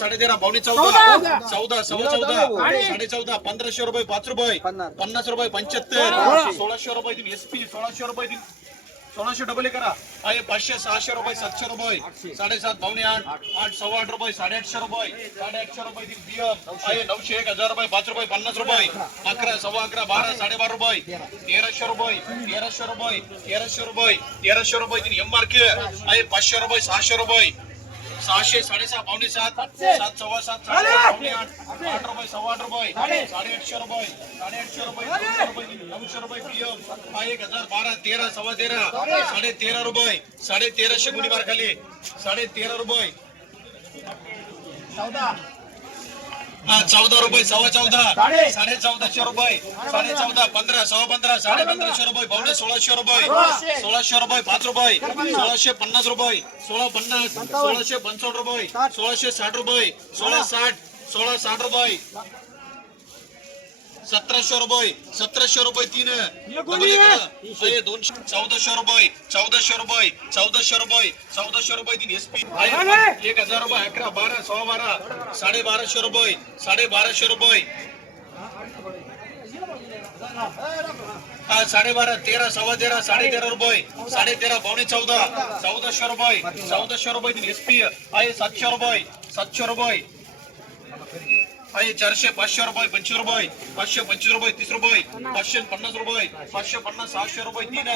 साडे तेरा पावणे चौदा. चौदा. सव्वा चौदा. साडे चौदा पंधराशे रुपये पाच रुपये. पन्नास. रुपये पंच्याहत्तर. सोळाशे रुपये दिन एस पी सोळाशे रुपये दिन. सोळाशे डबल करा. आहे पाचशे सहाशे रुपये सातशे रुपये. साडेसात पावणे आठ. आठ सव्वा आठ रुपये साडेआठशे रुपये. साडेआठशे रुपये दिन बियम आहे नऊशे एक हजार रुपये पाच रुपये पन्नास रुपये. अकरा सव्वा अकरा बारा साडेबारा रुपये. तेराशे रुपये तेराशे रुपये तेराशे रुपये तेराशे रुपये दिन एम मार्के आहे पाचशे रुपये सहाशे रुपये. सहाशे साडेसहा पावणे सात सात सव्वा सात साडेसात पावणे आठ आठ रुपये सव्वा आठ रुपये साडेआठशे रुपये साडेआठशे रुपये नऊशे रुपये नऊशे रुपये पीएम हा एक हजार बारा तेरा सव्वा तेरा साडे तेरा रुपये साडे तेराशे मार खाली साडे तेरा रुपये. हा चौदा रुपये सव्वा चौदा साडे चौदाशे रुपये साडे चौदा पंधरा सव्वा पंधरा साडे पंधराशे रुपये पावणे सोळाशे रुपये सोळाशे रुपये पाच रुपये सोळाशे पन्नास रुपये सोळा पन्नास सोळाशे पंचावन्न रुपये सोळाशे साठ रुपये सोळा साठ सोळा साठ रुपये सतराशे रुपये सतराशे रुपये तीन. दोनशे चौदाशे रुपये चौदाशे रुपये चौदाशे रुपये चौदाशे रुपये तीन एस पी. एक हजार रुपये अकरा बारा सव्वा बारा साडे बाराशे रुपये साडे बाराशे रुपये. हा साडेबारा तेरा सव्वा तेरा साडे तेरा रुपये साडे तेरा पावणे चौदा चौदाशे रुपये चौदाशे रुपये तीन एस पी. आहे सातशे रुपये सातशे रुपये. आहे चारशे पाचशे रुपये पंचवीस रुपये पाचशे पंचवीस रुपये तीस रुपये पाचशे पन्नास रुपये पाचशे पन्नास सहाशे रुपये तीन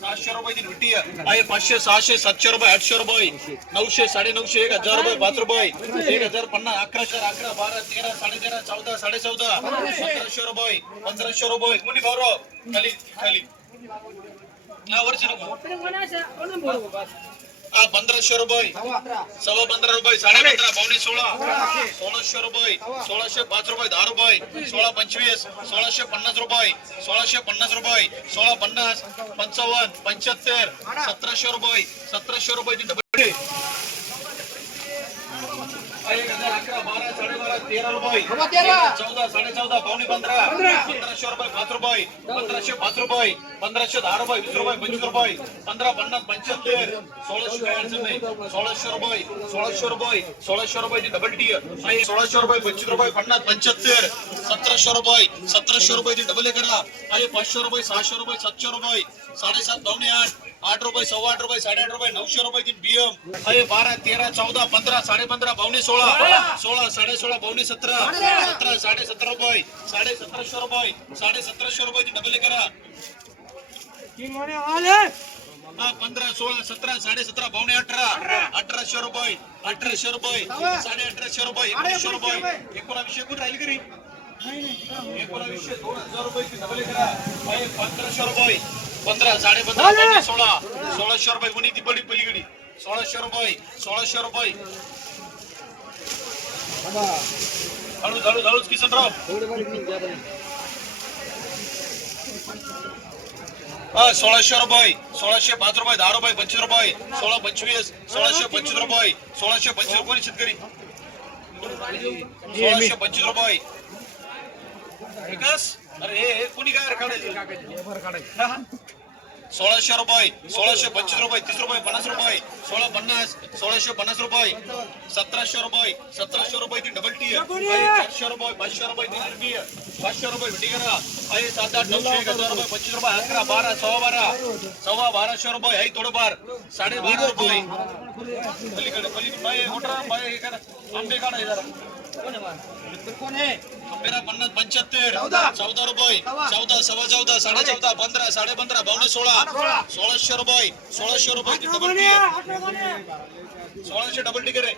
सहाशे रुपये तीन विटी आहे. पाचशे सहाशे सातशे रुपये आठशे रुपये नऊशे साडे नऊशे एक हजार रुपये पाच रुपये एक हजार पन्नास अकराशे अकरा बारा तेरा साडे तेरा चौदा साडे चौदा सतराशे रुपये पंधराशे रुपये. कोणी गौरव खाली खाली. या वर्षी नको पंधराशे रुपये. सव्वा पंधरा रुपये साडे पंधरा पावणे सोळा. सोळाशे. रुपये सोळाशे पाच रुपये दहा रुपये सोळा पंचवीस सोळाशे पन्नास रुपये सोळाशे पन्नास रुपये सोळा पन्नास पंचावन्न पंच्याहत्तर सतराशे रुपये सतराशे रुपये ती डबल एक हजार अकरा बारा साडेबारा तेरा रुपये. चौदा साडे चौदा पावणे पंधरा. पंधराशे रुपये पाच रुपये. पंधराशे पाच रुपये. पंधराशे दहा रुपये वीस रुपये पंचवीस रुपये. पंधरा पन्नास पंच्याहत्तर. सोळाशे काय अडचण नाही. सोळाशे रुपये सोळाशे रुपये सोळाशे डबल टी आहे सोळाशे रुपये पंचवीस रुपये पन्नास पंच्याहत्तर. सतराशे रुपये सतराशे डबल करा. आहे पाचशे रुपये सहाशे रुपये सातशे रुपये. साडेसात पावणे आठ. आठ रुपये सव्वा आठ रुपये साडेआठ रुपये नऊशे रुपये तीन बीएम अरे बारा तेरा चौदा पंधरा साडे पंधरा पावणे सोळा. सोळा साडे सोळा पावणे सतरा. सतरा साडे सतरा रुपये साडे सतराशे रुपये साडे सतराशे रुपये ती डबल करा. हा पंधरा सोळा सतरा साडे सतरा पावणे अठरा. अठराशे रुपये अठराशे रुपये साडे अठराशे रुपये एकोणीसशे रुपये. एकोणावीसशे कोण राहील करी एकोणावीसशे दोन हजार रुपये डबल करा. पंधराशे रुपये. पंधरा साडे पंधरा सोळा सोळाशे रुपये कोणी ती पडी पलीकडे सोळाशे रुपये सोळाशे रुपये हळू हळू हळूच किसनराव हा सोळाशे रुपये सोळाशे पाच रुपये दहा रुपये पंचवीस रुपये सोळा पंचवीस सोळाशे पंचवीस रुपये सोळाशे पंचवीस रुपये शेतकरी सोळाशे पंचवीस रुपये विकास अरे हे हे कोणी काय काढायचं हा, हा. सोळाशे रुपये सोळाशे पंचवीस रुपये तीस रुपये पन्नास रुपये सोळा पन्नास सोळाशे पन्नास रुपये सतराशे रुपये सतराशे रुपये ती डबल टी चारशे रुपये पाचशे रुपये तीन रुपये पाचशे रुपये भेटी करा. आहे सात आठ नऊशे एक हजार रुपये पंचवीस रुपये अकरा बारा सव्वा बारा सव्वा बाराशे रुपये आहे थोडंफार साडे बारा रुपये. पलीकडे पलीकडे बाय मोठा बाय हे करा. आंबे काढा जरा. आंबेरा पन्नास पंच्याहत्तर. चौदा. रुपये. चौदा. सव्वा चौदा साडे चौदा पंधरा साडे पंधरा पावणे सोळा. सोळाशे रुपये. सोळाशे रुपये डबल सोळाशे डबल टिकर आहे.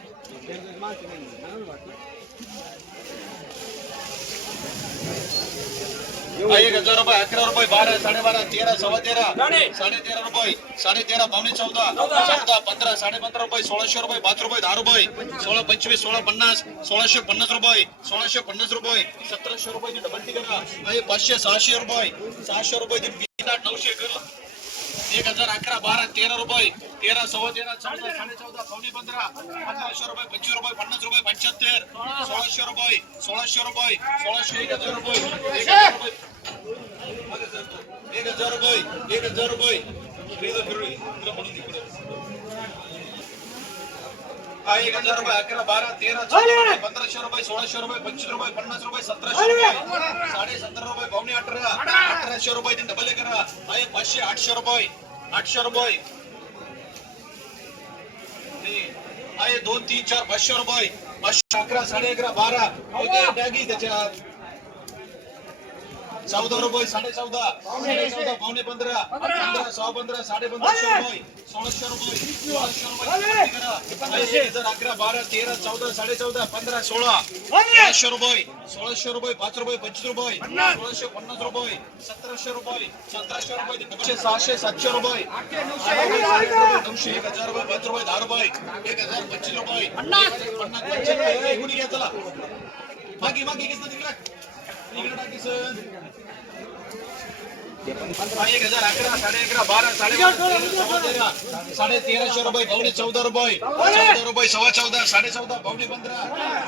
एक हजार रुपये अकरा रुपये बारा साडेबारा तेरा सव्वा तेरा साडे तेरा रुपये साडे तेरा पावणे चौदा चौदा! पंधरा साडे पंधरा रुपये सोळाशे रुपये पाच रुपये दहा रुपये सोळा पंचवीस सोळा पन्नास सोळाशे पन्नास रुपये सोळाशे पन्नास रुपये सतराशे रुपये ती डबल आहे पाचशे सहाशे रुपये सहाशे रुपये ती नऊशे कर. एक हजार अकरा बारा तेरा रुपये. तेरा सव्वा तेरा चौदा साडे चौदा पावणे पंधरा पंधराशे रुपये पंचवीस रुपये पन्नास रुपये पंच्याहत्तर सोळाशे रुपये सोळाशे रुपये सोळाशे एक हजार रुपये एक हजार रुपये. एक हजार रुपये एक हजार रुपये. एक हजार रुपये अकरा बारा तेरा चौदा पंधराशे रुपये सोळाशे रुपये पंचवीस रुपये पन्नास रुपये सतराशे रुपये साडे सतरा रुपये पावणे अठरा अठराशे रुपये डबल करा. पाचशे आठशे रुपये. आठशे रुपये ते आहे दोन तीन चार पाचशे रुपये पाचशे अकरा साडे अकरा बारा ओके बॅगी त्याच्यात चौदा रुपये साडे चौदा. साडे चौदा पावणे पंधरा. पंधरा. सहा पंधरा साडे पंधराशे रुपये सोळाशे रुपये सोळाशे रुपये. हजार अकरा बारा तेरा चौदा साडे चौदा पंधरा सोळा. सोळाशे रुपये सोळाशे रुपये पाच रुपये पंचवीस रुपये. सोळाशे पन्नास रुपये सतराशे रुपये सतराशे रुपये नऊशे सहाशे सातशे रुपये. रुपये, रुपये, नऊशे एक हजार रुपये पाच रुपये दहा रुपये एक हजार पंचवीस रुपये. पन्नास. घ्या चला. मागे मागे तिकडे. तिकडे एक हजार अकरा साडे अकरा बारा साडे साडे तेराशे रुपये पावणे चौदा रुपये चौदा रुपये सव्वा चौदा साडे चौदा पावणे पंधरा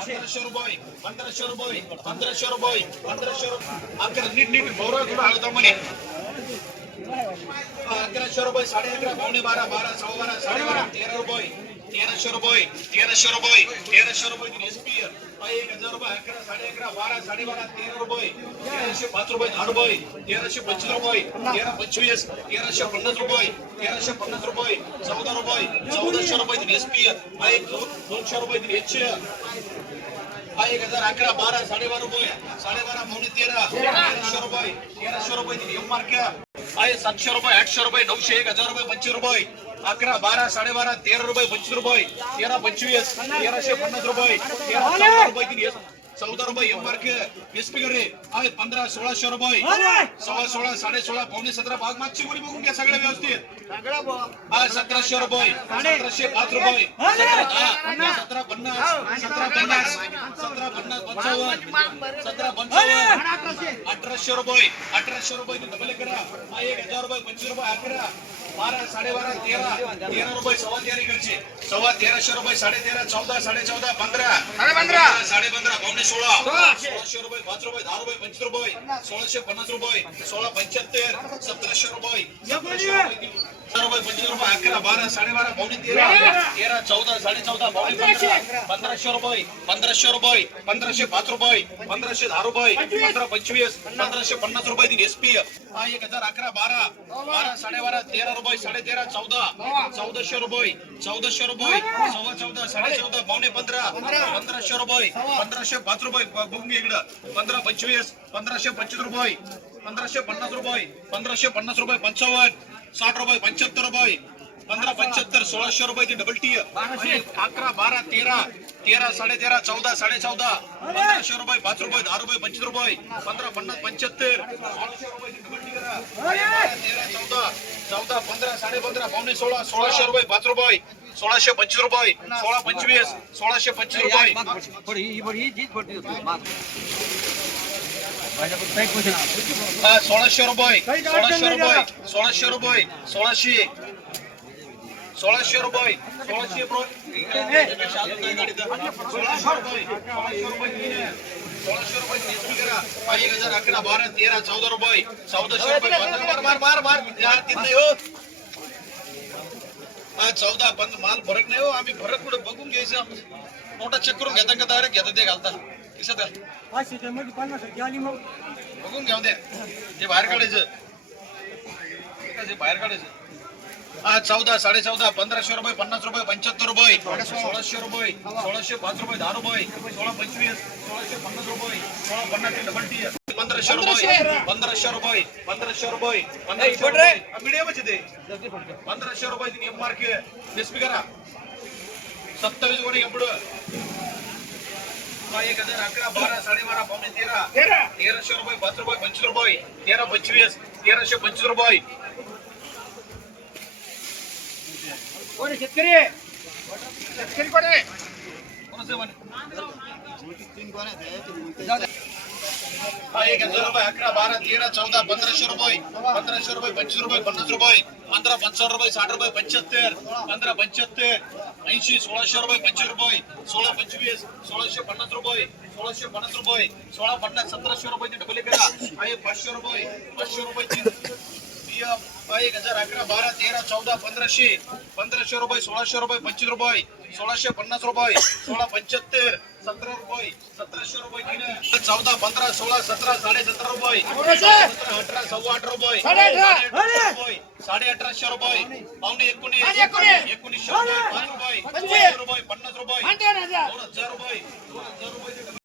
पंधराशे रुपये पंधराशे रुपये पंधराशे रुपये पंधराशे रुपये अकरा नीट नीट गौरव तुला आलो म्हणे अकराशे रुपये साडे अकरा पावणे बारा बारा सव्वा बारा साडे बारा तेरा रुपये तेराशे रुपये तेराशे रुपये तेराशे रुपये एक हजार रुपये अकरा साडे अकरा बारा साडे बारा तेरा रुपये. तेराशे पाच रुपये दहा रुपये तेराशे पंचवीस रुपये. तेरा पंचवीस तेराशे पन्नास रुपये. तेराशे पन्नास रुपये. चौदा रुपये. चौदाशे रुपये एसपी एक दोनशे रुपये एकशे हा एक हजार अकरा बारा साडेबारा रुपये. साडेबारा पावणे तेरा. तेराशे रुपये. तेराशे रुपये दिली. एम मार्क्या आहे. सातशे रुपये आठशे रुपये नऊशे एक हजार रुपये पंचवीस रुपये. अकरा बारा साडेबारा तेरा रुपये पंचवीस रुपये. तेरा पंचवीस. तेराशे पन्नास रुपये. तेरा रुपये दिली. चौदा रुपये एम मार्क एसपी कडे आहे पंधरा सोळाशे रुपये. सोळा सोळा साडे सोळा पावणे सतरा भाग मागची गोळी बघून घ्या सगळ्या व्यवस्थित. हा सतराशे रुपये. सतराशे पाच रुपये. सतरा सतरा पन्नास. सतरा पन्नास. सतरा पन्नास पंचावन्न. सतरा पंचावन्न. अठराशे रुपये अठराशे रुपये डबल करा हा एक हजार रुपये पंचवीस रुपये अकरा बारा साडेबारा तेरा तेरा रुपये सव्वा तेरा इकडचे सव्वा तेराशे रुपये साडे तेरा चौदा साडे चौदा पंधरा साडे पंधरा साडे पंधरा पावणे सोळा सोळाशे रुपये पाच रुपये दहा रुपये पंचवीस रुपये सोळाशे पन्नास रुपये सोळा पंच्याहत्तर सतराशे रुपये सतराशे रुपये पंचवीस रुपये अकरा बारा साडेबारा पावणे तेरा. तेरा चौदा साडे चौदा पावणे पंधरा. पंधराशे रुपये पंधराशे रुपये पंधराशे पाच रुपये पंधराशे दहा रुपये पंधरा पंचवीस पंधराशे पन्नास रुपये तीन एसपी हा एक हजार अकरा बारा. बारा साडेबारा तेरा रुपये साडे तेरा चौदा. चौदाशे रुपये चौदाशे रुपये सव्वा चौदा साडे चौदा पावणे पंधरा. पंधराशे रुपये पंधराशे पाच रुपये बघून इकडं. पंधरा पंचवीस पंधराशे पंचवीस रुपये. पंधराशे पन्नास रुपये पंधराशे पन्नास रुपये पंचावन्न साठ रुपये पंच्याहत्तर रुपये पंधरा पंच्याहत्तर सोळाशे रुपये डबल टी अकरा बारा तेरा तेरा साडे तेरा चौदा साडे चौदा पंधराशे रुपये पाच रुपये दहा रुपये पंचवीस रुपये पंधरा पन्नास पंच्याहत्तर सोळाशे रुपये तेरा चौदा चौदा पंधरा साडे पंधरा पावणे सोळा सोळाशे रुपये पाच रुपये सोळाशे पंचवीस रुपये सोळा पंचवीस सोळाशे पंचवीस रुपये. हा, सोळाशे रुपये सोळाशे रुपये सोळाशे रुपये सोळाशे सोळाशे रुपये सोळाशे रुपये सोळाशे रुपये सोळाशे रुपये तीन आहे. सोळाशे रुपये तीस बी करा. हा, एक हजार अकरा बारा तेरा चौदा रुपये चौदाशे रुपये पंधरा मार मार मार मार या, तीन नाही हो हा बघून का घ्या ते बाहेर काढायचं. ते बाहेर काढायचं? हा चौदा साडे चौदा पंधराशे रुपये पन्नास रुपये पंच्याहत्तर रुपये. सोळाशे रुपये सोळाशे पाच रुपये दहा रुपये सोळा पंचवीस सोळाशे पन्नास रुपये सोळा पन्नास डबल टी पंधराशे रुपये पंधराशे रुपये पंधराशे रुपये पंधराशे रुपये. मीडियमच ते. पंधराशे रुपये तिने एम मार्क एसपी करा सत्तावीस कोणी एवढं एक हजार अकरा बारा साडेबारा पावणे तेरा तेराशे रुपये पाच रुपये पंचवीस रुपये तेरा पंचवीस तेराशे पंचवीस रुपये शेतकरी शेतकरी कोणी कोणाचं म्हणे? हा, एक हजार रुपये अकरा बारा तेरा चौदा पंधराशे रुपये पंधराशे रुपये पंचवीस रुपये पन्नास रुपये पंधरा पंचावन्न रुपये साठ रुपये पंच्याहत्तर पंधरा पंच्याहत्तर ऐंशी सोळाशे रुपये पंचवीस रुपये सोळा पंचवीस सोळाशे पन्नास रुपये सोळाशे पन्नास रुपये सोळा पन्नास सतराशे रुपये डबल करा. आहे पाचशे रुपये पाचशे रुपये एक हजार अकरा बारा तेरा चौदा पंधराशे. पंधराशे रुपये सोळाशे रुपये पंचवीस रुपये सोळाशे पन्नास रुपये सोळा पंच्याहत्तर सतरा रुपये सतराशे रुपये चौदा पंधरा सोळा सतरा साडे सतरा रुपये अठरा सव्वा अठरा रुपये. साडे अठरा. साडे. रुपये. साडे अठराशे रुपये. पावणे एकोणीस. एकोणीसशे रुपये. रुपये. रुपये पन्नास रुपये. दोन रुपये. दोन हजार रुपये.